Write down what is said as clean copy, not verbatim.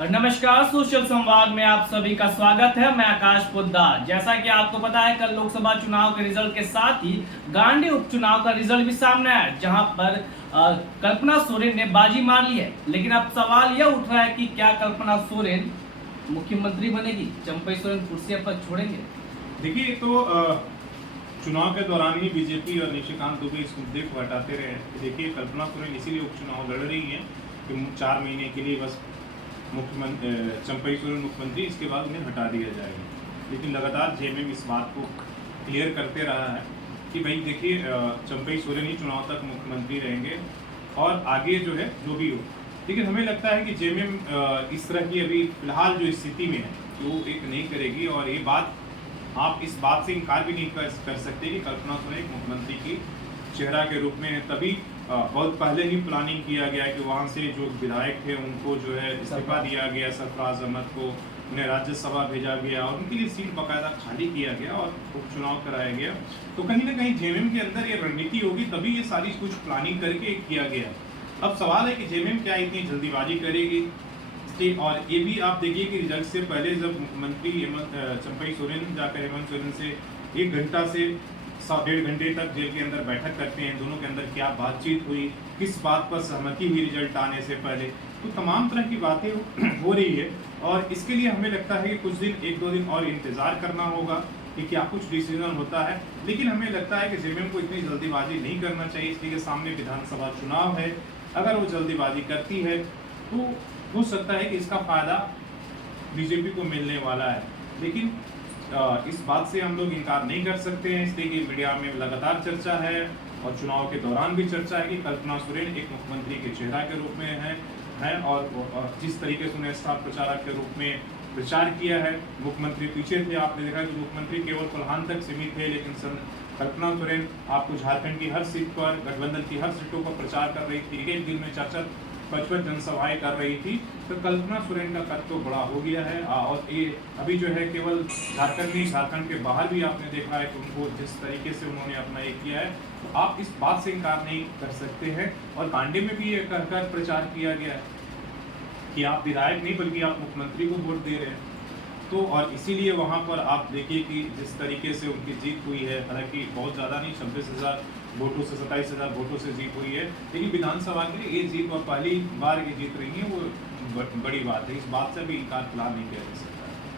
नमस्कार, सोशल संवाद में आप सभी का स्वागत है। मैं आकाश पोद्दार। जैसा कि आपको पता है, कल लोकसभा चुनाव के रिजल्ट के साथ ही गांडी उपचुनाव का रिजल्ट भी सामने आया, जहां पर कल्पना सोरेन ने बाजी मार ली है। लेकिन अब सवाल यह उठ रहा है कि क्या कल्पना सोरेन मुख्यमंत्री बनेगी? चंपई सोरेन कुर्सी पर छोड़ेंगे? देखिए, तो चुनाव के दौरान ही बीजेपी और निशिकांत दुबे इस मुद्दे को हटाते रहे। देखिए, कल्पना सोरेन इसीलिए उपचुनाव लड़ रही है कि 4 महीने के लिए बस मुख्यमंत्री चंपई सोरेन मुख्यमंत्री, इसके बाद उन्हें हटा दिया जाएगा। लेकिन लगातार जेएमएम इस बात को क्लियर करते रहा है कि भाई देखिए, चंपई सोरेन ही चुनाव तक मुख्यमंत्री रहेंगे और आगे जो है जो भी हो। लेकिन हमें लगता है कि जेएमएम इस तरह की अभी फिलहाल जो स्थिति में है वो एक नहीं करेगी। और ये बात आप इस बात से इनकार भी नहीं कर सकते कि कल्पना सोरेन एक मुख्यमंत्री की चेहरा के रूप में तभी बहुत पहले ही प्लानिंग किया गया कि वहाँ से जो विधायक थे उनको जो है इस्तीफा दिया गया, सरफराज अहमद को उन्हें राज्यसभा भेजा गया और उनके लिए सीट बाकायदा खाली किया गया और उपचुनाव कराया गया। तो कहीं ना कहीं जेएमएम के अंदर ये रणनीति होगी, तभी ये सारी कुछ प्लानिंग करके किया गया। अब सवाल है कि जेएमएम क्या इतनी जल्दीबाजी करेगी। और ये भी आप देखिए कि रिजल्ट से पहले जब मुख्यमंत्री चंपई सोरेन जाकर हेमंत सोरेन से 1 घंटा से 1.5 घंटे तक जेल के अंदर बैठक करते हैं, दोनों के अंदर क्या बातचीत हुई, किस बात पर सहमति हुई रिजल्ट आने से पहले, तो तमाम तरह की बातें हो रही है। और इसके लिए हमें लगता है कि कुछ दिन 1-2 दिन और इंतजार करना होगा कि क्या कुछ डिसीजन होता है। लेकिन हमें लगता है कि जेएमएम को इतनी जल्दीबाजी नहीं करना चाहिए, इसलिए सामने विधानसभा चुनाव है। अगर वो जल्दीबाजी करती है तो हो सकता है कि इसका फायदा बीजेपी को मिलने वाला है। लेकिन इस बात से हम लोग इनकार नहीं कर सकते हैं, इसलिए कि मीडिया में लगातार चर्चा है और चुनाव के दौरान भी चर्चा है कि कल्पना सोरेन एक मुख्यमंत्री के चेहरा के रूप में है और जिस तरीके से उन्हें स्टार प्रचारक के रूप में प्रचार किया है। मुख्यमंत्री पीछे थे, आपने देखा कि मुख्यमंत्री केवल कोल्हान तक सीमित थे, लेकिन कल्पना सोरेन आपको झारखंड की हर सीट पर, गठबंधन की हर सीटों पर प्रचार कर रही थी, एक दिन में 4-5 जनसभाएं कर रही थी। तो कल्पना सोरेन का कद तो बड़ा हो गया है और ये अभी जो है केवल झारखंड में, झारखंड के बाहर भी आपने देखा है कि उनको जिस तरीके से उन्होंने अपना ये किया है, तो आप इस बात से इनकार नहीं कर सकते हैं। और कांडे में भी ये कहकर प्रचार किया गया है कि आप विधायक नहीं बल्कि आप मुख्यमंत्री को वोट दे रहे हैं। तो और इसीलिए वहाँ पर आप देखिए कि जिस तरीके से उनकी जीत हुई है, हालांकि बहुत ज़्यादा नहीं, 26,000 वोटों से 27,000 वोटों से जीत हुई है, लेकिन विधानसभा के लिए ये जीत और पहली बार की जीत रही है, वो बड़ी बात है। इस बात से भी इनकार फिलहाल नहीं किया जा सकता।